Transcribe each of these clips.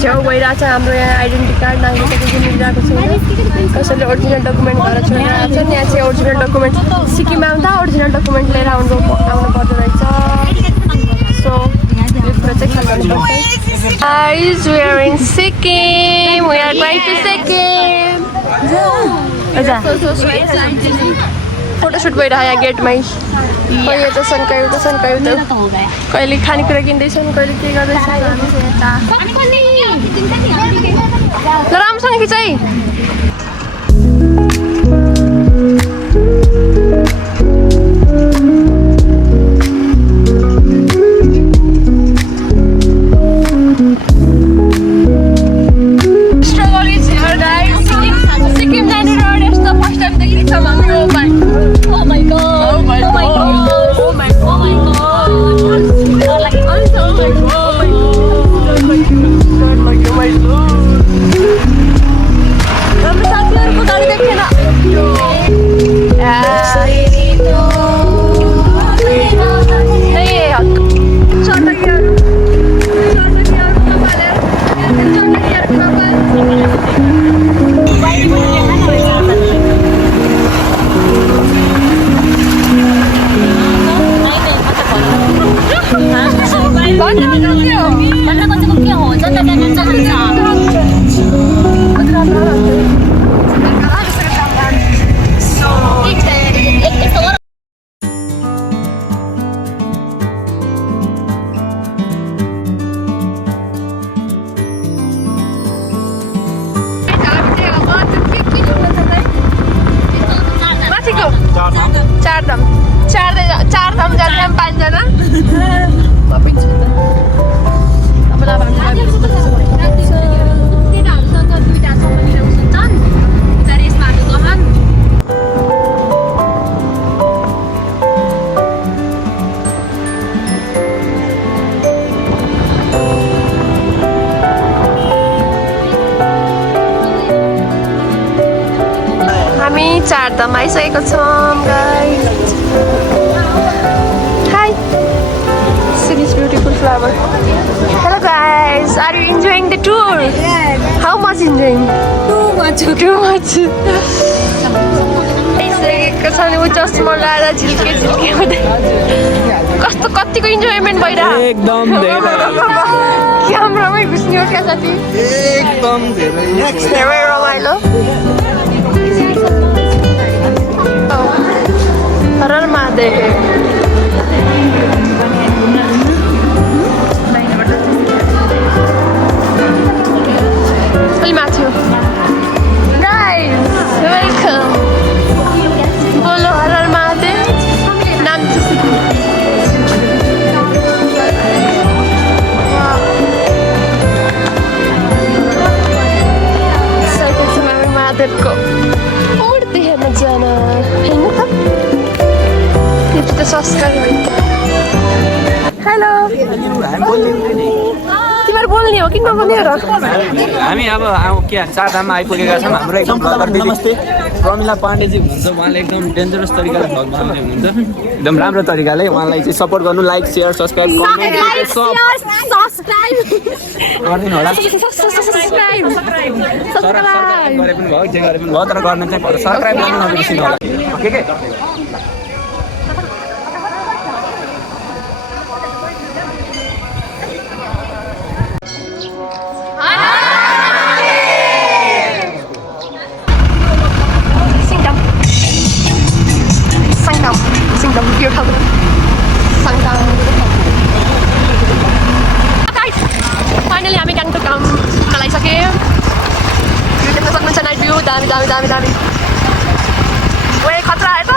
छेउ गइरहेको छ हाम्रो यहाँ आइडेन्टिटी कार्ड नागरिकता मिलिरहेको छैन कसैले ओरिजिनल डकुमेन्ट गरेर छोडिरहेको छ नि यहाँ चाहिँ ओरिजिनल डकुमेन्ट सिक्किममा आउँदा ओरिजिनल डकुमेन्ट लिएर आउनु पर्दो रहेछ सो यो कुरा चाहिँ ख्याल गर्नुपर्छ Guys, we are in Sikkim. We are going to Sikkim. Photoshoot भइरहेको यहाँ गेटमै कहिले त सन्कायो त कहिले खानेकुरा किन्दैछन् कहिले के गर्दैछन् ल राम्रोसँग खिचाइ चार धाम जाने हम 5 जना हामी 4 धाम आइसकेको छौं guys Beautiful flower. Hello guys, are you enjoying the tour? Yes. How much enjoying? Too much. Too much. चस्मा लगाएर झिल्के हुँदै कस्तो कतिको इन्जोयमेन्ट भइरहेको एकदम क्यामेरामै घुस्ने हो क्या साथी एकदम धेरै रमाइलो हरर महादेव माथि गाइस वेलकम बोलो हरर महादेव नाम महादेवको उड्दै हेर्न जान होइन त त्यो त सब्सक्राइब हेलो तिमीहरू बोल्ने हो कि नबोल्ने हो र हामी अब के 4 धाममा आइपुगेका छौँ हाम्रो एकदम नमस्ते प्रमिला पाण्डेजी हुनुहुन्छ उहाँले एकदम डेन्जरस तरिकाले भ्लग बनाउने हुनुहुन्छ एकदम राम्रो तरिकाले उहाँलाई चाहिँ सपोर्ट गर्नु लाइक शेयर सब्स्क्राइब कमेन्ट गरिदिनु होला सब्स्क्राइब गरे पनि भयो जे गरे पनि भयो तर गर्न चाहिँ पर्छ सब्स्क्राइब गर्नु नबिर्सिनु होला ओके के दामी दामी दामी ओए खतरा आयो त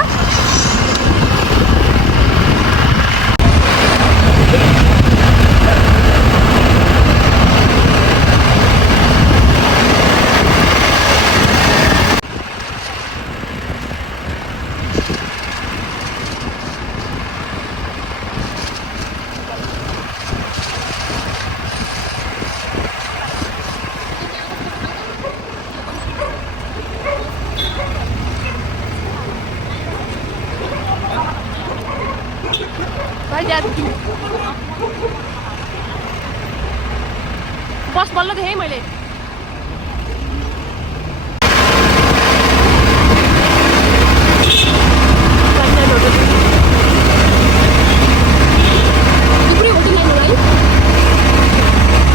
बस बल्ल देखेँ मैले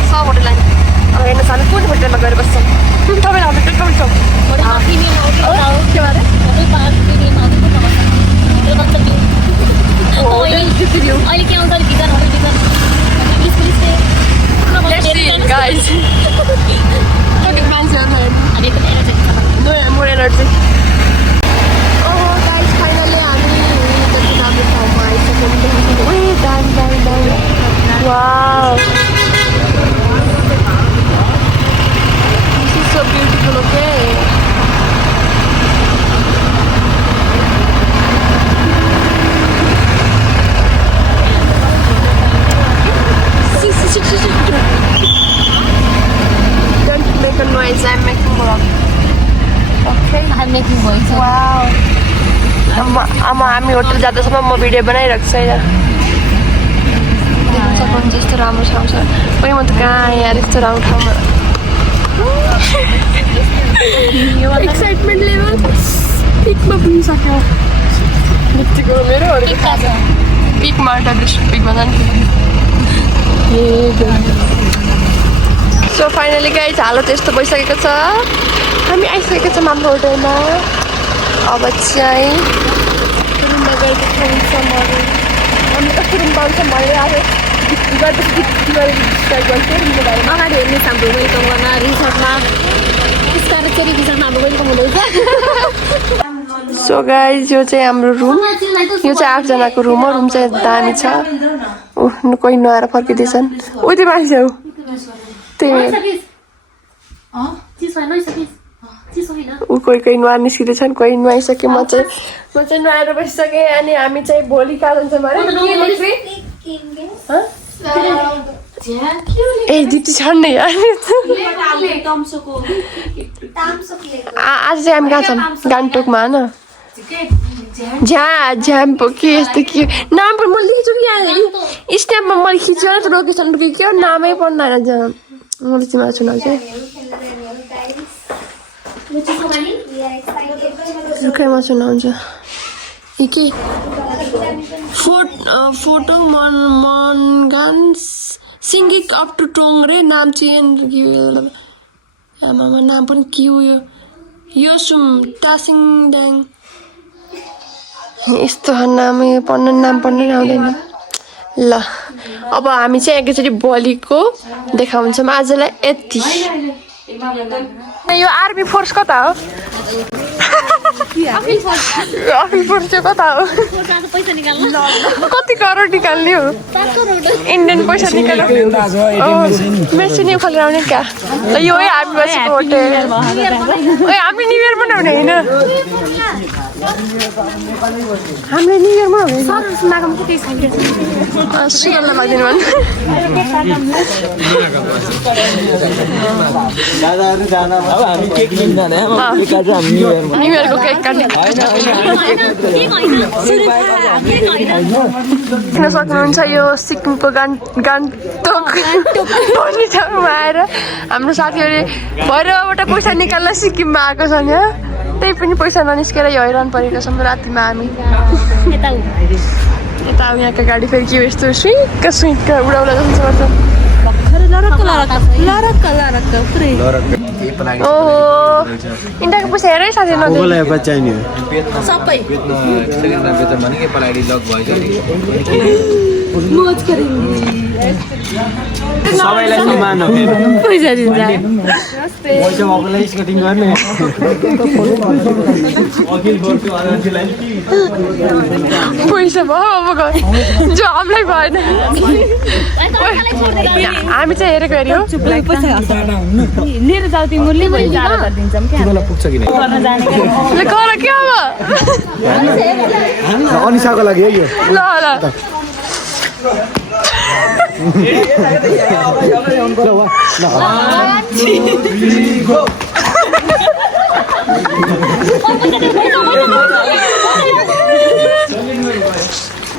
सब होटल लाइन हेर्नुहोस् हामी कुन होटलमा गएर बस्छौँ तपाईँलाई हाम्रो टेक्नोमी छ के भएर अहिले के आउँछ भिजन हो vision Let's see, guys. Look at man's hair. More energy. Oh, guys, finally, wait, damn. Wow. This is so beautiful, okay? Don't make a noise, I'm making vlog. Okay? I'm making voice. Wow. हामी hotel जाँदासम्म म video बनाइरहेको छु यहाँ देख्न सक्नुहुन्छ यस्तो राम्रो ठाउँ छ कोही म त कहाँ यहाँ यस्तो राम्रो ठाउँमा एक्साइटमेन्ट लेभल पिकमा पुगिसक्यो बित्तिको मेरो पिकमा पिकमा जान्छु सो फाइनली गाइज हालत यस्तो भइसकेको छ हामी आइसकेको छौँ हाम्रो होटलमा अब चाहिँ रुममा गएर देखाउँछ मैले हामी कस्तो रुम पाउँछ मैले अब गर्दैछु डिस्क्राइब गर्छु रुमको बारेमा अगाडि हेर्नुहोस् हाम्रो वेलकम गर्न रिसर्टमा बिस्तारै चाहिँ रिसर्टमा हाम्रो वेलकम हुँदैछ सो गाइज यो चाहिँ हाम्रो रुम यो चाहिँ 8 जनाको रुम हो रुम चाहिँ दामी छ कोही नआएर फर्किँदैछन् ऊ त्यो मान्छे हो त्यही ऊ कोही नुहाएर निस्किँदैछन् कोही नुहाइसक्यो म चाहिँ नुहाएर बसिसकेँ अनि हामी चाहिँ भोलि कहाँ जान्छौँ अरे ए दिप्ती छाड्ने आज चाहिँ हामी कहाँ छौँ गान्तोकमा होइन झ्याम पो के यस्तो के नाम पनि मैले लेखेको छु कि यहाँ स्ट्याम्पमा मैले खिच्यो नि त लोकेसन के नामै पर्दैन जहाँ मैले तिमीलाई सुनाउँछु चाहिँ रुखैमा सुनाउँछु के फोटो मनगान सिङ्गिक अप टु टोङ्रे नाम चाहिँ आमामा नाम पनि के हो यो सुम टासिङ ड्याङ यस्तो नामै पढ्नु नाम पढ्नु आउँदैन ल अब हामी चाहिँ एकैचोटि भोलिको देखाउँछौँ आजलाई यति यो आर्मी फोर्स कता हो अफिल फोर्स चाहिँ कता हो कति करोड निकाल्ने हो इन्डियन पैसा निकाल्नु मेसिन यो खोलेर आउने क्या ल यो है हामी बसेको होटेल ओए हामी न्यु इयर मनाउने होइन हामीले न्यु इयर मनाउने सुगरलाई माग्दिनु न्यु इयरको केक काट्ने देख्न सक्नुहुन्छ यो सिक्किमको गान्तोक भन्ने ठाउँमा आएर हाम्रो साथीहरूले भरेबाट पैसा निकाल्न सिक्किममा आएको छ नि त्यही पनि पैसा ननिस्केर यो हैरान परेको छौँ रातिमा हामी यता अब यहाँको गाडी फेरि के यस्तो सुइक्क उडाउला जस्तो गर्छ ओहो इन्डियाको पैसा हेरै साथी सबैलाई समान हो फेरि पैसा दिन्छ स्केटिङ गर्ने पैसा भयो अब जो हामीलाई भएन हामी चाहिँ हेरेको हेऱ्यो लिएर जाऊ तिमीले मैले 4000 दिन्छम के पुग्छ कि गर्न जाने गर के अब अनिसाको लागि है यो ल ल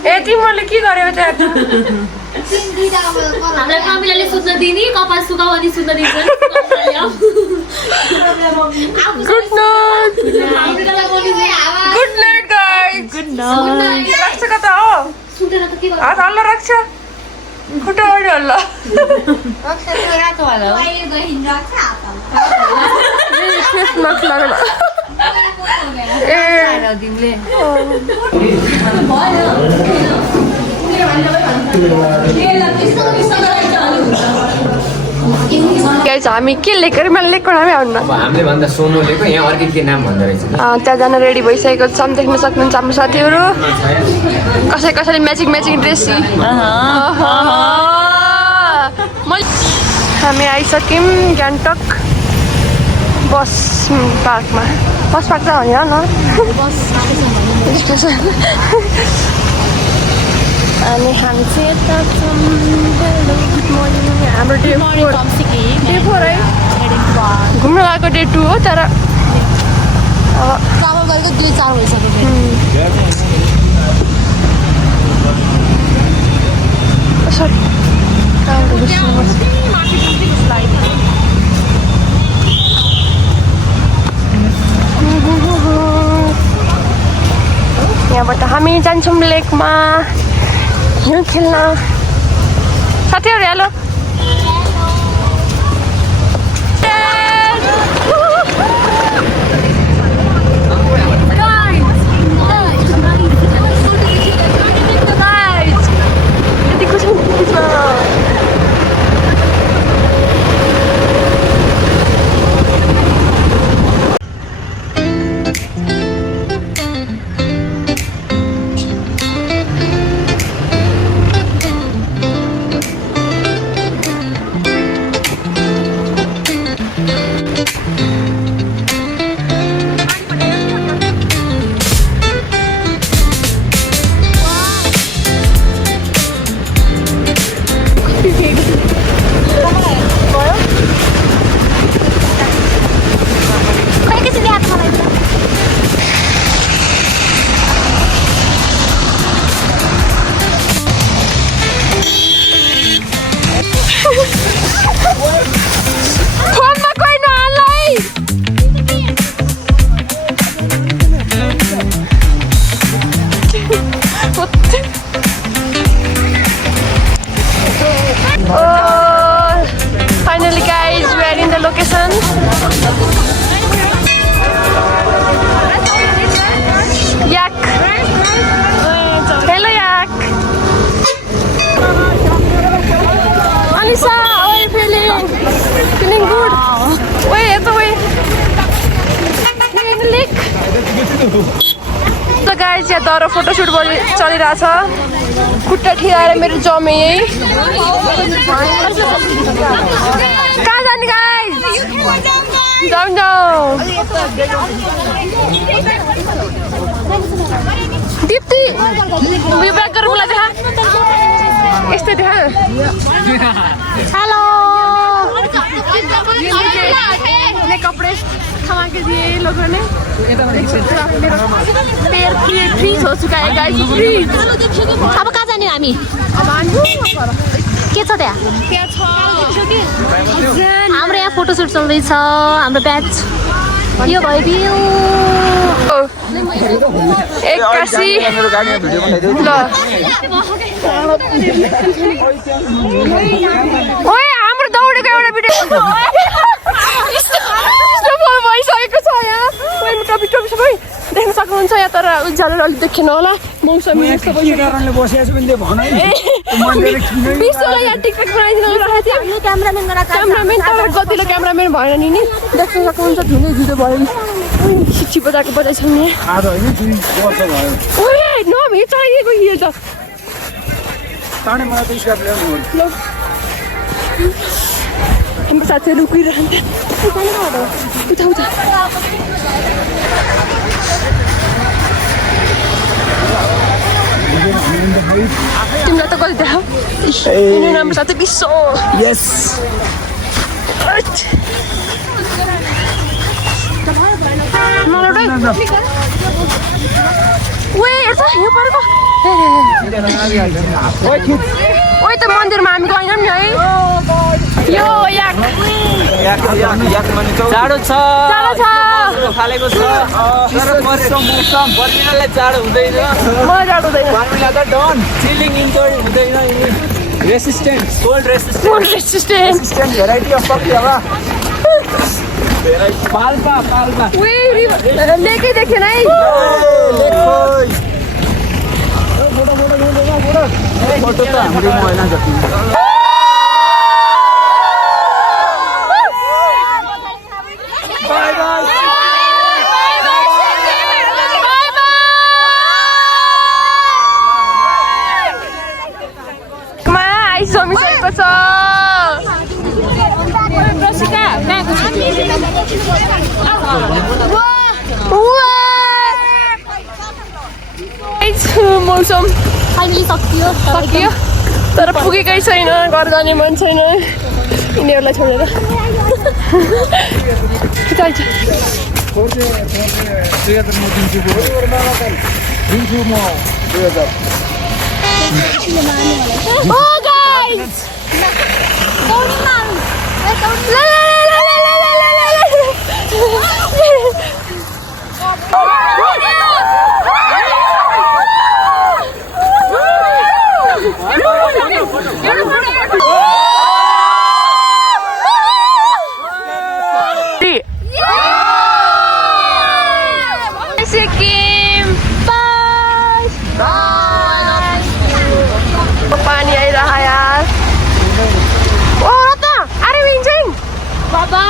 ए तिमीले के गर्यौ त्यहाँ हामीलाई कमिलाले सुत्न दिने कपाल सुकाउ अनि सुत्न दिन्छ good night good night guys good night रक्ष कता हो सुतेर त के हात हल्ला रक्ष खुट्टा होइन हल्ला फेस मास्क लगाउन ए गाइस हामी के लेखेर मैले लेखेको नामै आउनु हामीले भन्दा सोनो लिएको यहाँ अर्कै के नाम भन्दो रहेछ त्यहाँजना रेडी भइसकेको छौँ देख्न सक्नुहुन्छ हाम्रो साथीहरू कसै कसैले म्याचिङ ड्रेस हामी आइसक्यौँ गान्तोक बस पार्कमा बस पार्क त होइन न स्टेसन अनि हामी चाहिँ यता गुड मर्निङ हाम्रो डे 4 है घुम्न गएको डे 2 हो तर ट्राभल गरेको 2-4 भइसक्यो यहाँबाट हामी जान्छौँ लेकमा हिउँ खेल्न साथीहरू hello Finally guys, we are in the location. Yak. Hello Yak. Anissa, how are you feeling? Feeling good? Wait, it's away. In the lake. So guys, यहाँ तर फोटोसुट चलिरहेछ खुट्टा ठियाएर मेरो जमे यही कहाँ जाने गाइस जाउँ जाउँ दिप्ती यो ब्याग गरेर मलाई देखा यस्तै देखा हेलो ये कपड़े थमा के दिए लोगों ने मेरा पैर फ्री हो चुका है गाइस फ्री अब कहाँ जाने हामी के छ त्यहाँ हाम्रो यहाँ फोटोसुट चल्दैछ हाम्रो ब्याच यो भयो बिउ एक्कासी ल ओए हाम्रो दौडेको एउटा भिडियो भइसकेको छ यहाँ टपी सबै देख्न सक्नुहुन्छ हुन्छ या तर उज्यालो अलिक देखेन होला मौसमी यस्तो के कारणले बसेको छु भने भन है विश्वलाई यहाँ टिकटक बनाइदिनु राखेको थियो क्यामराम्यान तर गतिलो क्यामराम्यान भएन नि देख्न सक्नुहुन्छ धुँदै धुँदै भयो छिप्छी बजाएको बजाइछ नि आज होइन 3 वर्ष भयो ओए नभए चाहिएको यो त ताने मलाई त स्कार्फ ल्याउनु ल हाम्रो साथीहरू उक्रिरहन्छ उता उता तिमीलाई त कति देखाऊ यिनीहरू हाम्रो साथी विश्व यस ओइ त मन्दिरमा हामी गएनौँ नि है यो जाडो छ जाडो छ खालेको छ तर मौसम बर्मिनालाई जाडो हुँदैन मलाई जाडो हुँदैन बर्मिना त डन चिलिङ इन्जोय हुँदैन resistant cold resistant variety of पक्की होला पाल्पा लेकै देखेन है फोटो त हाम्रो होइन जति जमिसकेको छ मौसम सकियो तर पुगेकै छैन घर जाने मन छैन यिनीहरूलाई छोडेर पानी आइरह यार ओ रत्न अरे विन्छिङ बाबा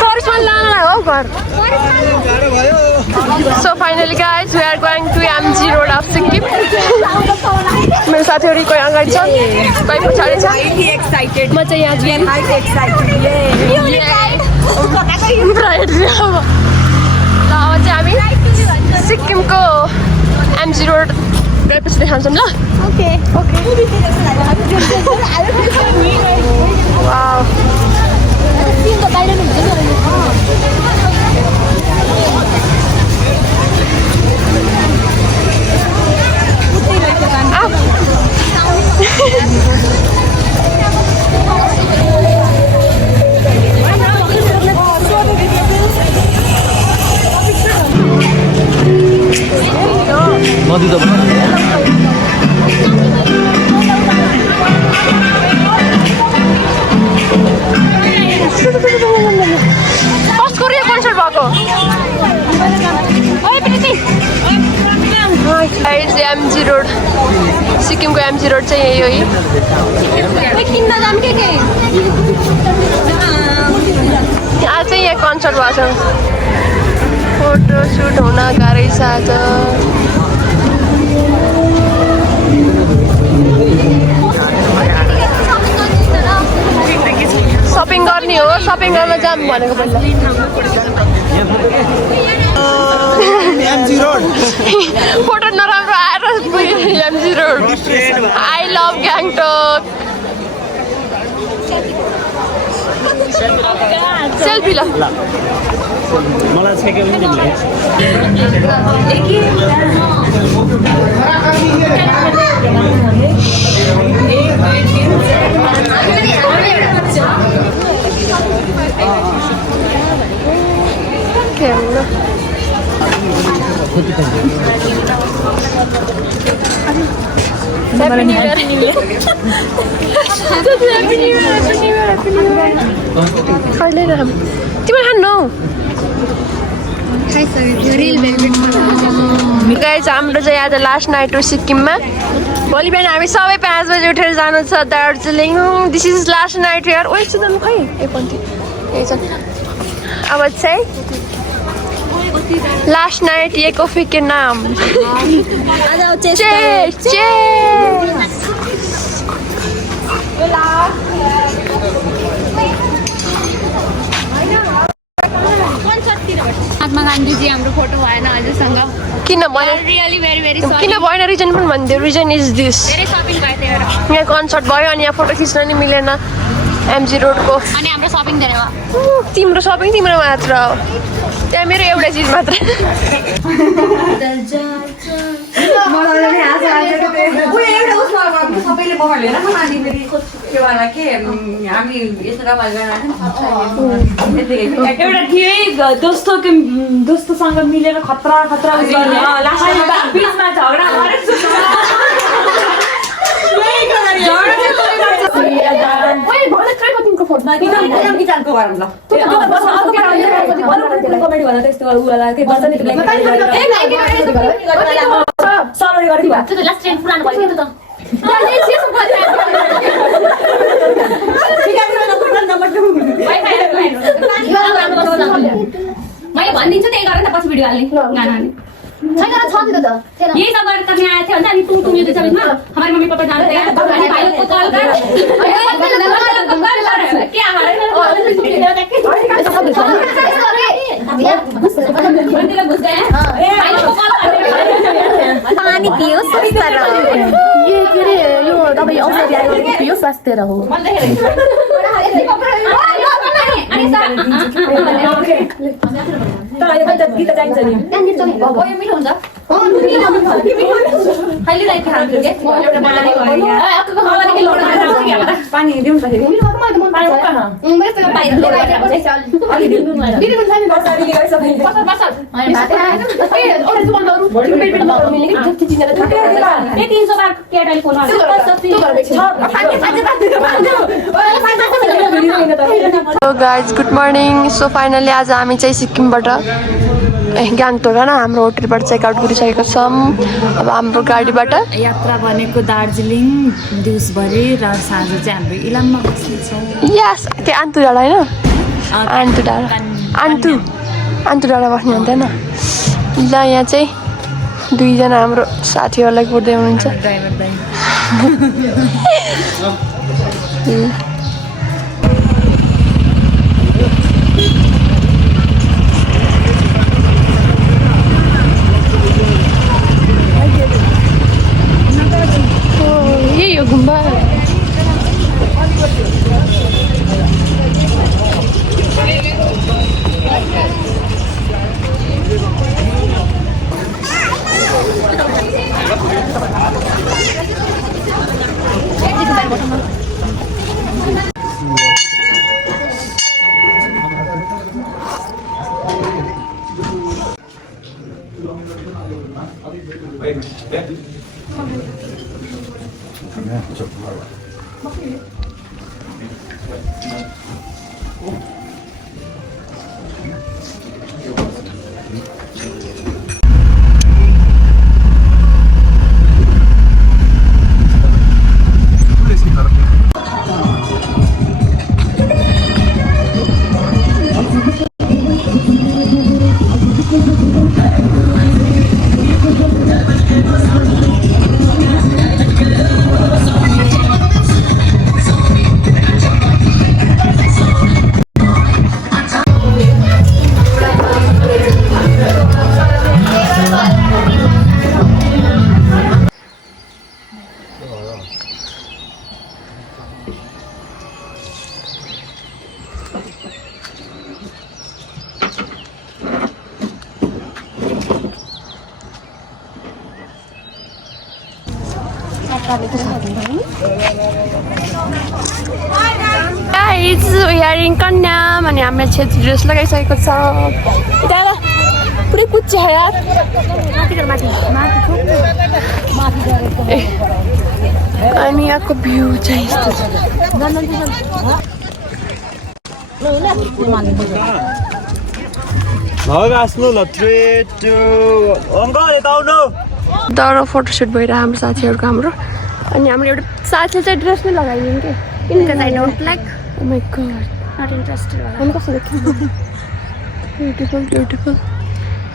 करिस्मा लानलाई हो घर So finally guys, we are going to MG Road of Sikkim. मेरो साथीहरु कोही अगाडि छ कोही पछाडी छ म चाहिँ यहाँ छु ब्राइड ल अब चाहिँ हामी सिक्किमको MG रोड गएपछि देखाउँछौँ ल ओके वाउ नदी त कसको रे कन्सर्ट भएको ओइ प्रीति गाइस MG रोड सिक्किमको MG रोड चाहिँ यही हो है किन्न जाम के आज चाहिँ यहाँ कन्सर्ट भएको छ फोटो सुट हुन गाह्रै छ आज सपिङ गर्ने हो सपिङ गर्न जाम भनेको पहिला MG रोड फोटो नराम्रो आएर MG road I love Gangtok selfie ल मलाई छेक्यो नि Happy New Year. Happy New Year. Happy New Year. Happy New Year. खाइले ना हम तिमीले खानु गाइज हाम्रो चाहिँ आज लास्ट नाइट हो सिक्किममा भोलि बिहान हामी सबै 5 बजे उठेर जानु छ Darjeeling this is last night here ओइ सुदन खै ए पन्ती यही छ अब चाहिँ लास्ट नाइट ये कॉफी के नाम महात्मा गान्धीजी हाम्रो फोटो भएन हजुरसँग किन भने रियली भेरी भेरी सरी किन भएन रिजन पनि भनिदियो रिजन इज दिस धेरै सपिङ भयो त्यही भएर यहाँ कन्सर्ट भयो अनि यहाँ फोटो खिच्न नि मिलेन एमजी रोडको अनि हाम्रो सपिङ धेरै भयो तिम्रो सपिङ तिम्रो मात्र हो त्यहाँ मेरो एउटा चिज मात्र सबैले पकाएर हेर न माथि फेरि त्यो वाला के हामी यस्तो रमाइलो एउटा थिए दोस्तोसँग मिलेर खतरा खतरा बिचमा झगडा मैले भनिदिन्छु त्यही गरेर पछि भिडियो हाल्ने गाना छैन छ त्यो त यही सब गरेर तपाईँ आएको थियो भने अनि टुङ टुङ यो चाहिँ बिचमा हाम्रो मम्मी पापा जानु त्यहाँ अनि भाइको कल गर के आमाले पानी पियो स्वास्थ्य रहो ये के रे यो दबाई औषधि आयो पियो स्वास्थ्य रहो पानी दिउँ त फेरि guys good morning so finally आज हामी चाहिँ सिक्किमबाट गान्तोक होइन हाम्रो होटलबाट चेकआउट गरिसकेको छौँ अब हाम्रो गाडीबाट यात्रा भनेको दार्जिलिङ दिउँसभरि र साँझ चाहिँ हाम्रो इलाममा बस्नेछौँ यस त्यो आन्तु डाँडा होइन आन्तु डाँडा आन्तु डाँडा बस्ने हुँदैन ल यहाँ चाहिँ दुईजना हाम्रो साथीहरूलाई कुर्दै हुनुहुन्छ ड्राइभर दाइ यही हो गुम्बा Guys, we are in Kanyam अनि हामीले छेत्री ड्रेस लगाइसकेको छ त्यहाँ पुरै कुच्ची है यार माथि गरेको अनि यहाँको भ्यू चाहिँ यस्तो छ दरो फोटोसुट भइरहेको हाम्रो साथीहरूको हाम्रो अनि हाम्रो एउटा साथीले चाहिँ ड्रेस नै लगाइदियो कि किनकि I don't like oh my God not interested अनि कस्तो देखियो ब्युटिफुल ब्युटिफुल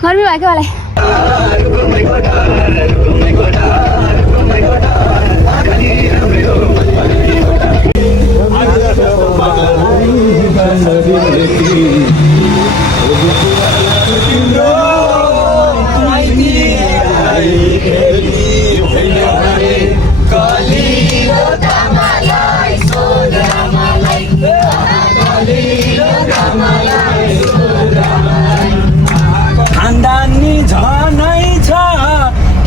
गर्मी भयो क्या मलाई खानदानी झनै छ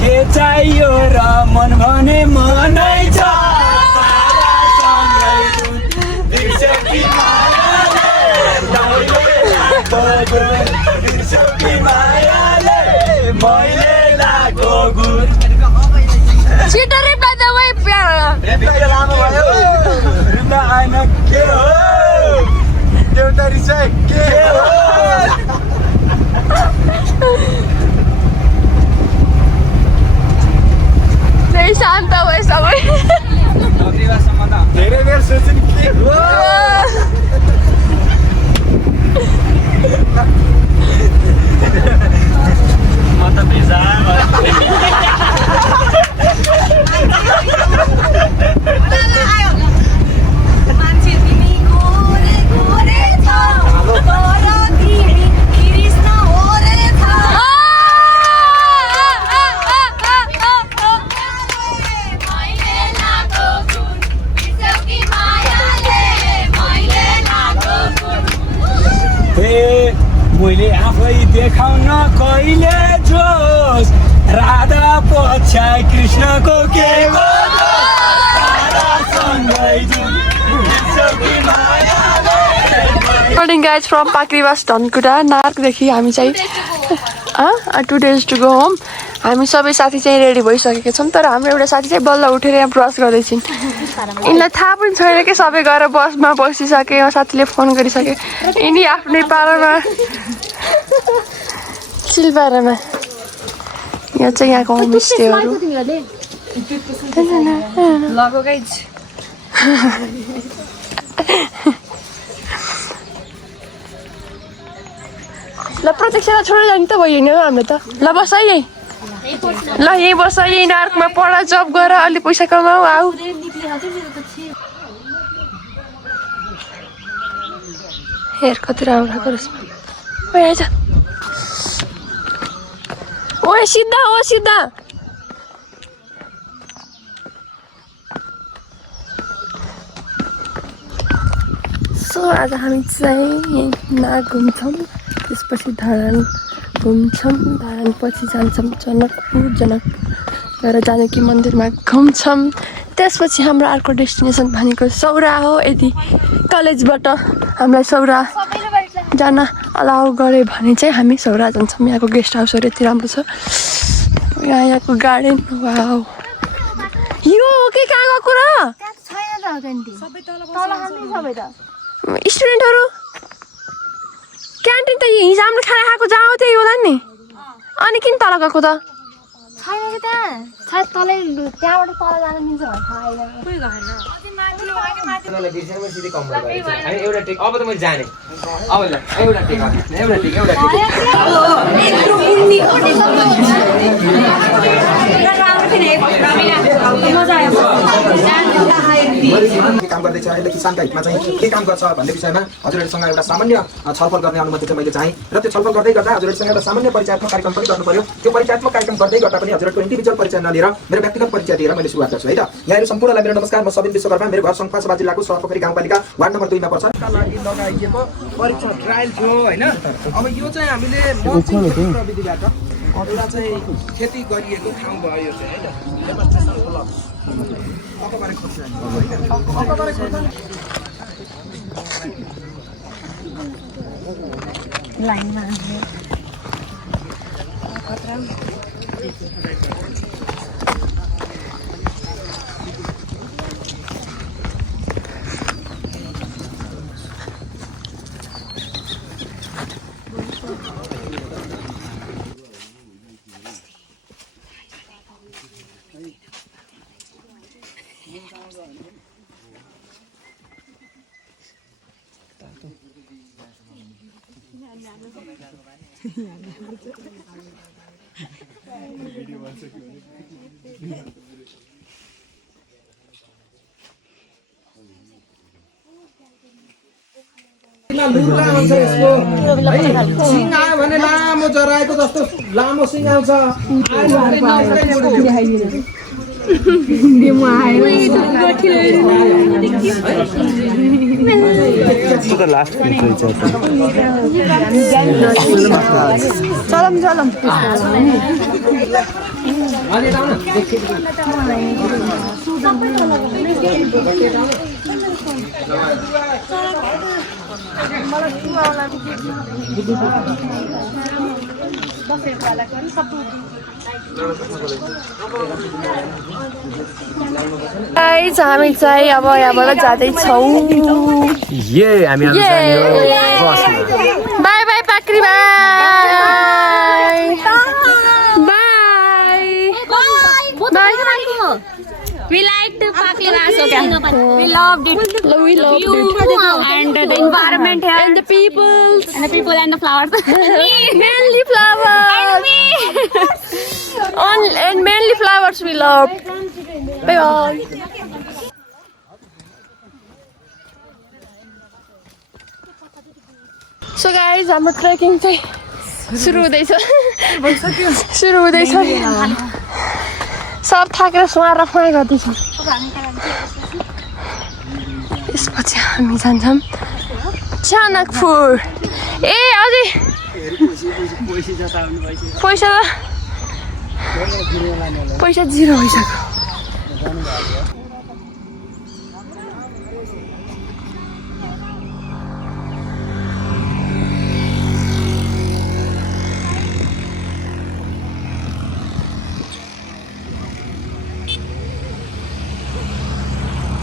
के चाहियो र मन भने मनै छ Cheater reply the way प्यारो लामो भयो आइन के हो देउतारी चाहिँ के हो धेरै शान्त भयो सबै धेरै बेर सोच्नु के हो म त भेजा मान्छे तिमी गोरे गोरे छ तर तिमी कृष्ण हो रे छ मैले लाको गुण बिर्स्यौ कि मायाले मैले लाको गुण हे मैले आफै देखाउन कहिले जोस राधा पछ्याए कृष्णको के हो Morning guys from Pakriwas Dhankuta नार्कदेखि हामी चाहिँ 2 days to go home हामी सबै साथी चाहिँ रेडी भइसकेका छौँ तर हाम्रो एउटा साथी चाहिँ बल्ल उठेर यहाँ ब्रस गर्दैछिन् यिनलाई थाहा पनि छैन कि सबै गएर बसमा बसिसके साथीले फोन गरिसके यिनी आफ्नै पारामा सिलपारामा यहाँ चाहिँ यहाँको होमस्टेहरू लगो गाइज ल प्रत्यक्षलाई छोडेर जाने त भयो नि हाम्रो त ल बस है यही ल यहीँ बस यहीँ नार्कमा पढ जब गर अलि पैसा कमाऊ आऊ हेर कति राम्रो गरेछ ओए आइज ओए सिधा हो सिधा सो आज हामी चाहिँ नाक घुम्छौँ त्यसपछि धरान घुम्छौँ धरानपछि जान्छौँ जनकपुर गएर जानकी मन्दिरमा घुम्छौँ त्यसपछि हाम्रो अर्को डेस्टिनेसन भनेको सौरा हो यदि कलेजबाट हामीलाई सौरा जान अलाउ गरे भने चाहिँ हामी सौरा जान्छौँ यहाँको गेस्ट हाउसहरू यति राम्रो छ यहाँको गार्डन वाउ यो के कहाँ गएको र स्टुडेन्टहरू क्यान्टिन त हिजो हाम्रो खाना खाएको जहाँ त्यही होला नि अनि किन तल गएको त छैन कि त्यहाँ सायद तलै त्यहाँबाट तल जान मिल्छ भने थाहा काम गर्दैछ अहिले किसानका हितमा चाहिँ के काम गर्छ भन्ने विषयमा हजुरहरूसँग एउटा सामान्य छलफल गर्ने अनुमति चाहिँ मैले चाहेँ र त्यो छलफल गर्दै गर्दा हजुरहरूसँग एउटा सामान्य परिचयात्मक कार्यक्रम पनि गर्नु पर्यो त्यो परिचयात्मक कार्यक्रम गर्दै गर्दा पनि हजुरहरूको इन्डिभिजुअल परिचय नलिएर मेरो व्यक्तिगत परिचय दिएर मैले सुरुवात गर्छु है त यहाँहरू सम्पूर्णलाई मेरो नमस्कार म सबिन विश्वकर्मा मेरो घर सङ्खुवासभा जिल्लाको सडकपोखरी गाउँपालिका वार्ड नम्बर 2 मा पर्छ लगाइएको परीक्षा ट्रायल थियो हैन अब यो चाहिँ हामीले प्रविधिबाट एउटा चाहिँ खेती गरिएको ठाउँ भयो यो चाहिँ हैन डेमोन्स्ट्रेसन ब्लक अकबारे खोज्छ हैन अकबारे खोज्छ लाइनमा लुगा आउँछ यसको है सिङ आयो भने लामो जराएको जस्तो लामो सिङ आउँछ गाइस हामी चाहिँ अब यहाँबाट जाँदैछौँ bye bye Pakri bye We liked Pakri Bash. We loved it. We loved it. And the environment here. And the people. And the flowers. Mainly flowers. And mainly flowers we loved. Bye bye. So guys, हाम्रो trekking चाहिँ सुरु हुँदैछ सब थाकेर सुहाएर फुवाई गर्दैछौँ यसपछि हामी जान्छौँ जनकपुर ए अझै पैसा जिरो भइसक्यो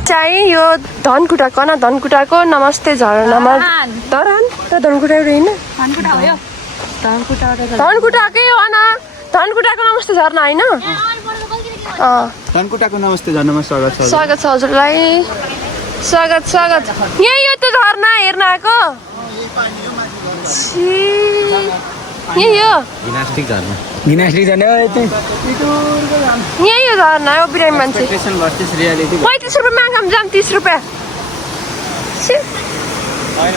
चाहिँ यो धनकुटाको नमस्ते झरनामा धनकुटा एउटा होइन धनकुटाकै हो न धनकुटाको नमस्ते झरना होइन धनकुटाको नमस्ते झरनामा स्वागत छ हजुरलाई स्वागत यही हो त्यो झरना हेर्न आएको यही हो यही हो झरना हो बिरामी मान्छे 35 रुपियाँ मागम जाम 30 रुपियाँ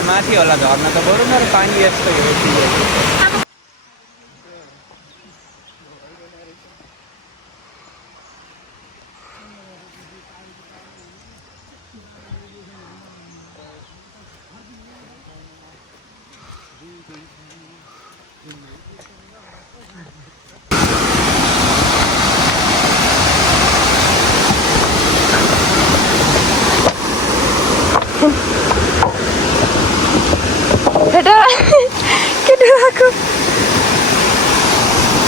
माथि होला झर्ना त बरु मेरो पानी यस्तो हो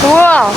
Wow.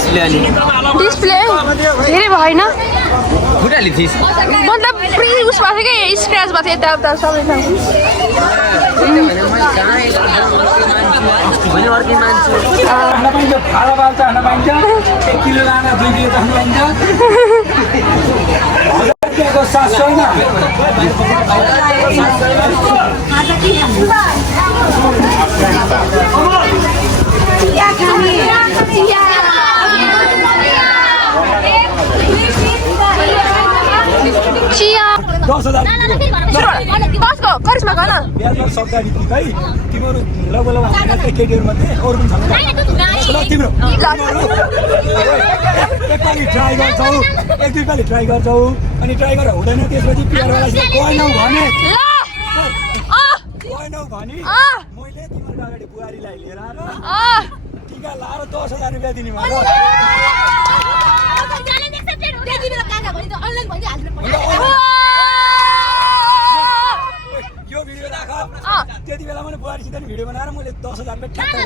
डिस्प्ले धेरै भएन मतलब प्रि उस भएको थियो कि स्क्रैच भएको थियो यताउता सबै ठाउँ भने अर्कै मान्छे पाइन्छ फाला बाल चाहन पाइन्छ 1 किलो लाना 2 किलो चाहन पाइन्छ 1000 रुपैयाँको 700 हैन चिया 10,000 बसको करिस्मा गन ब्याजमा सक्दा नि भाइ तिम्रो लगभग केटीहरु मध्ये अरु पनि छन् ल तिम्रो एकपालि ट्राई गर्छौ एक दुई पालि ट्राई गर्छौ अनि ट्राई गरेर हुँदैन त्यसपछि प्यारवालासित गएनौ भने गएनौ भने मैले तिम्रो अगाडि बुहारीलाई लिएर आएर टिका लाएर 10,000 रुपैयाँ दिने भयो यो भिडियो राख त्यति बेला मैले बुहारीसित नि भिडियो बनाएर मैले 10,000 रुपैयाँ ठ्याक्कै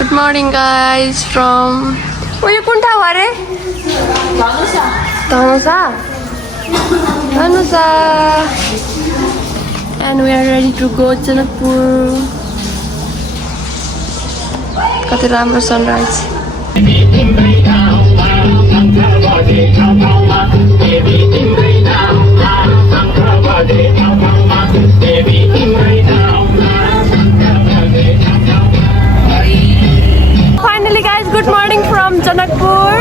Good morning guys from यो कुन ठाउँ अरे Dhanusha and we are ready to go Janakpur. कति राम्रो sunrise Finally guys, good morning from Janakpur.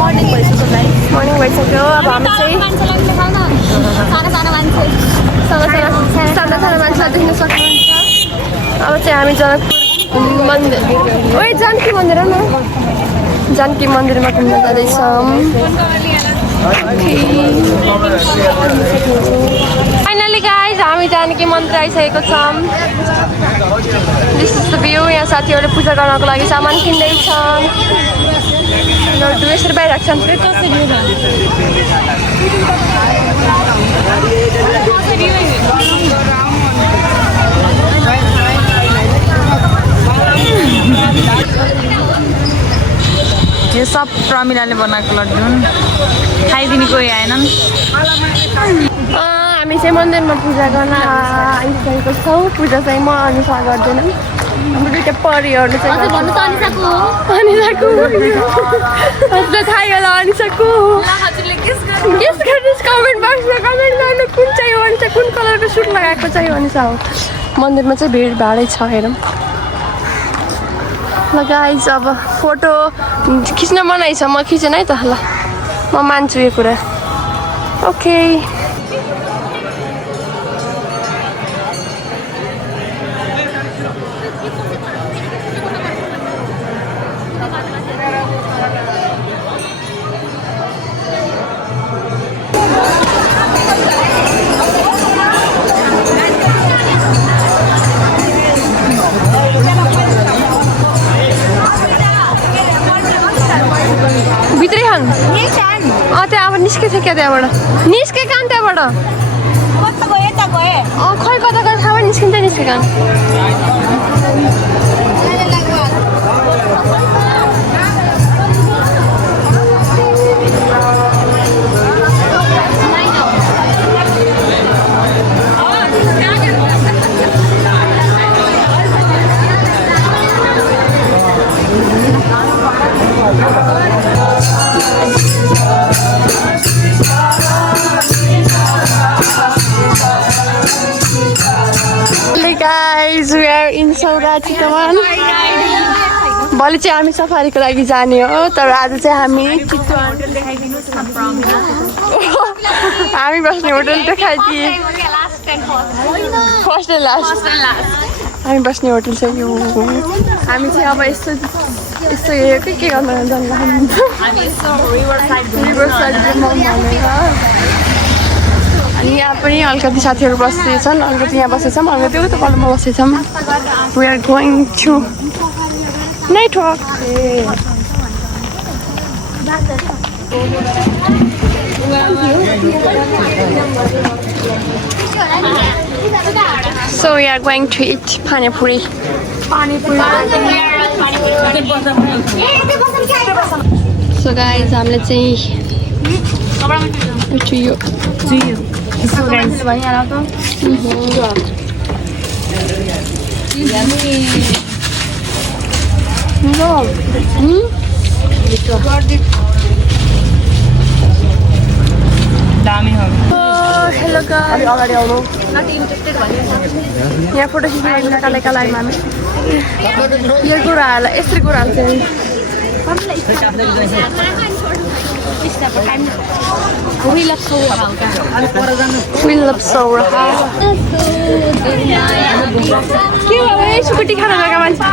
Morning भइसक्यो अब हामी चाहिँ साना मान्छेलाई देख्न सक्नुहुन्छ अब चाहिँ हामी जनकपुर मन्दिर ओइ जानकी मन्दिर हो न जानकी मन्दिरमा घुम्न जाँदैछौँ फाइनली गाइज हामी जानकी मन्दिर आइसकेको छौँ दिस इज द भ्यू यहाँ साथीहरूले पूजा गर्नको लागि सामान किन्दैछन् उनीहरू यसरी बाहिरहेको छन् यो सब प्रमिलाले बनाएको लड्डु खाइदिने कोही आएनन् हामी चाहिँ मन्दिरमा पूजा गर्न आइसकेको छौँ पूजा चाहिँ म अनुसा गर्दैन हाम्रो दुइटा परिहरू चाहिँ अनिसाको हजुरलाई थाहै होला अनिसाको गेस गर्नुहोस् कमेन्ट बक्समा कमेन्ट गर्नु कुन चाहिँ हो अनिसा कुन कलरको सुट लगाएको चाहिँ अनिसा हो मन्दिरमा चाहिँ भिडभाडै छ हेरौँ ल गाइज अब फोटो खिच्न मनाइ छ म खिचेन है त ल म मान्छु यो कुरा ओके भित्रै खान त्यहाँ अब निस्केको थियो क्या त्यहाँबाट निस्के कान त्यहाँबाट खै कता कता थाहा निस्किन्छ निस्के कान Guys, we are in Saura Chitawan. भोलि चाहिँ हामी सफारीको लागि जाने हो तर आज चाहिँ हामी चितवन हामी बस्ने होटल देखाइदिए फर्स्ट एन्ड लास्ट हामी बस्ने होटल चाहिँ यो हामी चाहिँ अब यस्तो हेऱ्यो के गर्न जानु अनि यहाँ पनि अलिकति साथीहरू बस्दैछन् अलिकति यहाँ बसेछौँ अलिकति उता कलममा बसेछौँ we are going to network So we are going to eat pani puri. So guys, हामीले चाहिँ चुयो हेलो गाइस अगाडि आउनु यहाँ फोटो खिच्नु कालेका लागि हामी यो कुराहरूलाई यसरी कुराहरू चाहिँ We love Sora. के भयो स्कुटी खान गएको मान्छे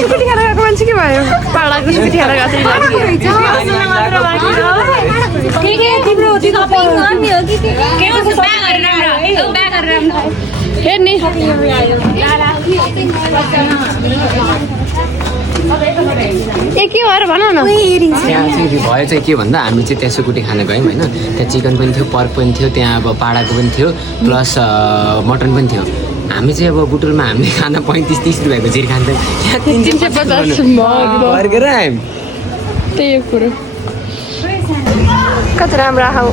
स्कुटी खान गएको मान्छे के भयो पाडाको स्कुटी खान गएको हेर्ने के भएर भन न त्यहाँ चाहिँ भयो चाहिँ के भन्दा हामी चाहिँ त्यहाँ सुकुटी खान गयौँ होइन त्यहाँ चिकन पनि थियो पर्क पनि थियो त्यहाँ अब पाडाको पनि थियो प्लस मटन पनि थियो हामी चाहिँ अब बुटुलमा हामीले खाना 35-30 रुपियाँको चिर खान्थ्यौँ त्यही हो कुरो कति राम्रो आऊ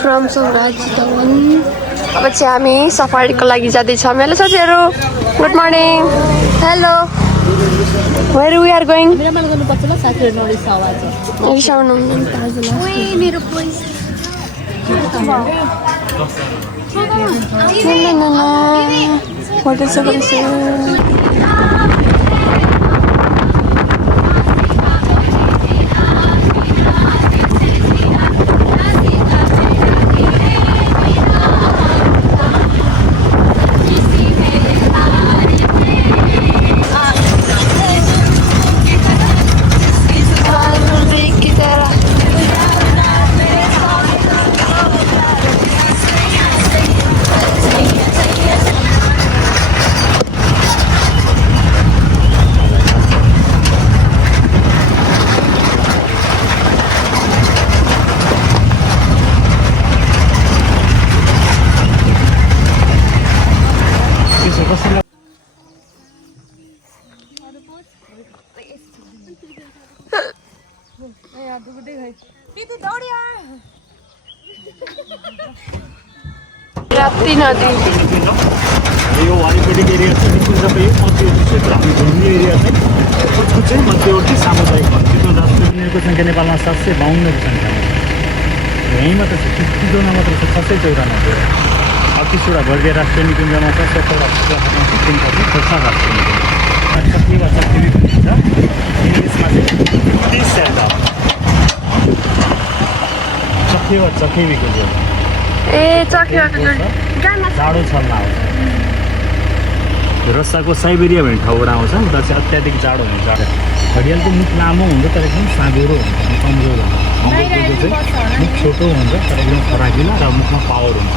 फ्रम स्वराज भवन अब चाहिँ हामी सफारीको लागि जाँदैछौँ हेलो साथीहरू good morning hello where we are going Rapti नदी यो वारिपट्टिको एरिया चाहिँ निकुञ्ज सबै मध्यवर्ती क्षेत्र हामी घुम्ने एरिया चाहिँ कुचकुच चाहिँ मध्यवर्ती सामुदायिक वन चितवन राष्ट्रिय उनीहरूको सङ्ख्या नेपालमा 752 सङ्ख्यामा छ यहीँ मात्र छ चितवनमा मात्र छ 694 अतिसुरा भर्गे राष्ट्रिय निकुञ्जमा छ 70 सिक्किमपछि खोर्सा राष्ट्रिय निकुञ्ज सक्रिय वा सक्रिय पनि छ यसमा चाहिँ 30 स्यान्ड सक्रिय वा चखेबीको जोड जाडो छल्न आउँछ रसाको साइबेरिया भन्ने ठाउँबाट आउँछ उता चाहिँ अत्याधिक जाडो हुन्छ घडियालको मुख लामो हुन्छ तर एकदम साँघुरो हुन्छ कमजोर हुन्छ चाहिँ मुख छोटो हुन्छ तर एकदम फराकिलो र मुखमा पावर हुन्छ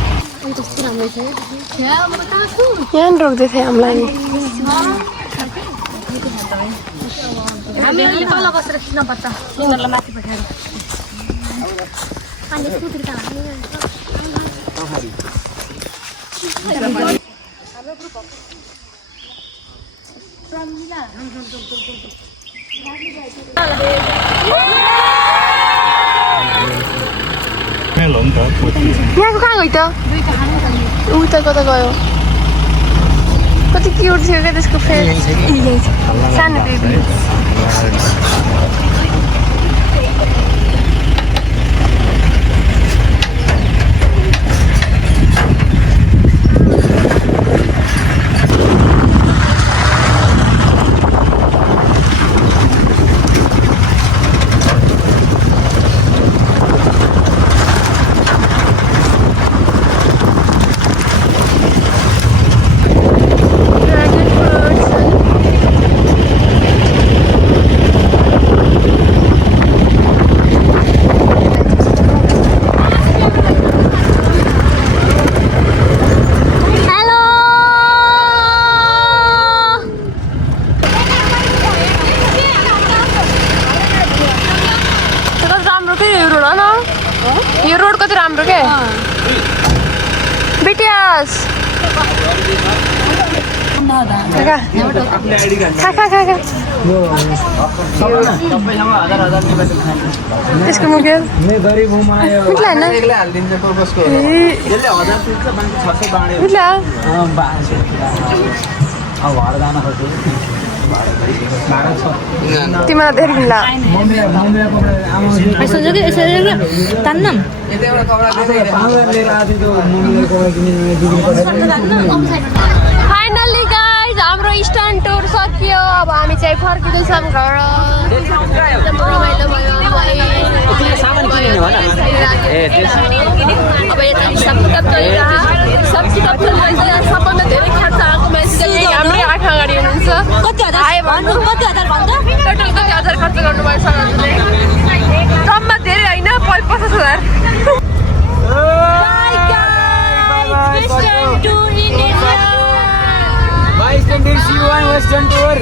यहाँ रोक्दै थियो हामीलाई तल बसेर खिच्न पर्छ तिनीहरूलाई माथि पठाएर हेलो नि त यहाँको कहाँ गयो त उता कता गयो कति क्युट थियो क्या त्यसको फेस सानो बेबी यो रोड कति राम्रो के बिटियास त्यसको मुखेल तिमीलाई धेरै किन्ला तान्नम फाइनली गाइज हाम्रो स्टन टुर सकियो अब हामी चाहिँ फर्किँदैछौँ घर एकदम रमाइलो भयो अब यता हिसाब किताब चलिरहेको सबभन्दा धेरै खर्च आएको मान्छे हाम्रै आँखा अगाडि हुनुहुन्छ टोटल कति हजार खर्च गर्नुभयो सरहरूले जम्मा धेरै होइन 50,000 Bye, Standard C1 Western Tour.